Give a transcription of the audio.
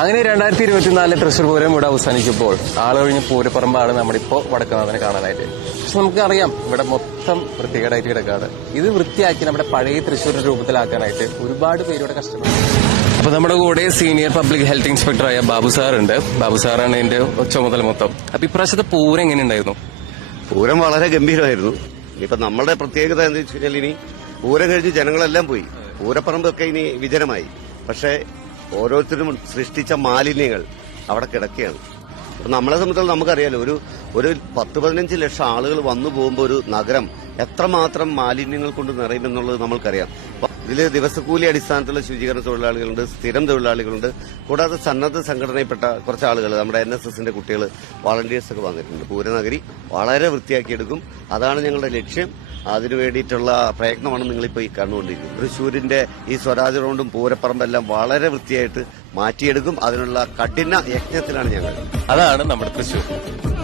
അങ്ങനെ രണ്ടായിരത്തി ഇരുപത്തിനാലിൽ തൃശ്ശൂർ പൂരം ഇവിടെ അവസാനിക്കുമ്പോൾ ആളൊഴിഞ്ഞ പൂരപ്പറമ്പാണ് നമ്മളിപ്പോ വടക്കുന്നതിനെ കാണാനായിട്ട്. പക്ഷെ നമുക്കറിയാം ഇവിടെ മൊത്തം വൃത്തികേടായിട്ട് കിടക്കാണ്. ഇത് വൃത്തിയാക്കി നമ്മുടെ പഴയ തൃശ്ശൂർ രൂപത്തിലാക്കാനായിട്ട് ഒരുപാട് പേരുടെ ഇവിടെ കഷ്ടപ്പെടുന്നു അപ്പൊ നമ്മുടെ കൂടെ സീനിയർ പബ്ലിക് ഹെൽത്ത് ഇൻസ്പെക്ടറായ ബാബു സാർ ഉണ്ട് ബാബു സാറാണ് എന്റെ ചുമതല മൊത്തം. അപ്പൊ ഇപ്രാവശ്യത്തെ പൂരം എങ്ങനെയുണ്ടായിരുന്നു? പൂരം വളരെ ഗംഭീരമായിരുന്നു. ഇപ്പൊ നമ്മളുടെ പ്രത്യേകത എന്താ വെച്ച് കഴിഞ്ഞാൽ ഇനി പൂരം കഴിഞ്ഞ് ജനങ്ങളെല്ലാം പോയി. പൂരപ്പറമ്പൊക്കെ ഇനി വിജനമായി. പക്ഷെ ഓരോരുത്തരും സൃഷ്ടിച്ച മാലിന്യങ്ങൾ അവിടെ കിടക്കുകയാണ്. അപ്പൊ നമ്മളെ സംബന്ധിച്ചിടത്തോളം നമുക്കറിയാലോ ഒരു ഒരു പത്ത് പതിനഞ്ച് ലക്ഷം ആളുകൾ വന്നു പോകുമ്പോൾ ഒരു നഗരം എത്രമാത്രം മാലിന്യങ്ങൾ കൊണ്ട് നിറയുമെന്നുള്ളത് നമ്മൾക്കറിയാം. ഇതിൽ ദിവസക്കൂലി അടിസ്ഥാനത്തിലുള്ള ശുചീകരണ തൊഴിലാളികളുണ്ട് സ്ഥിരം തൊഴിലാളികളുണ്ട് കൂടാതെ സന്നദ്ധ സംഘടനയിൽപ്പെട്ട കുറച്ച് ആളുകൾ നമ്മുടെ എൻ എസ് എസിന്റെ കുട്ടികൾ വളണ്ടിയേഴ്സ് ഒക്കെ വന്നിട്ടുണ്ട്. പൂരനഗരി വളരെ വൃത്തിയാക്കിയെടുക്കും. അതാണ് ഞങ്ങളുടെ ലക്ഷ്യം. അതിനു വേണ്ടിയിട്ടുള്ള പ്രയത്നമാണ് നിങ്ങളിപ്പോൾ ഈ കണ്ടുകൊണ്ടിരിക്കുന്നത്. തൃശ്ശൂരിന്റെ ഈ സ്വരാജ് റൗണ്ടും പൂരപ്പറമ്പെല്ലാം വളരെ വൃത്തിയായിട്ട് മാറ്റിയെടുക്കും. അതിനുള്ള കഠിന യജ്ഞത്തിലാണ് ഞങ്ങൾ. അതാണ് നമ്മുടെ തൃശ്ശൂർ.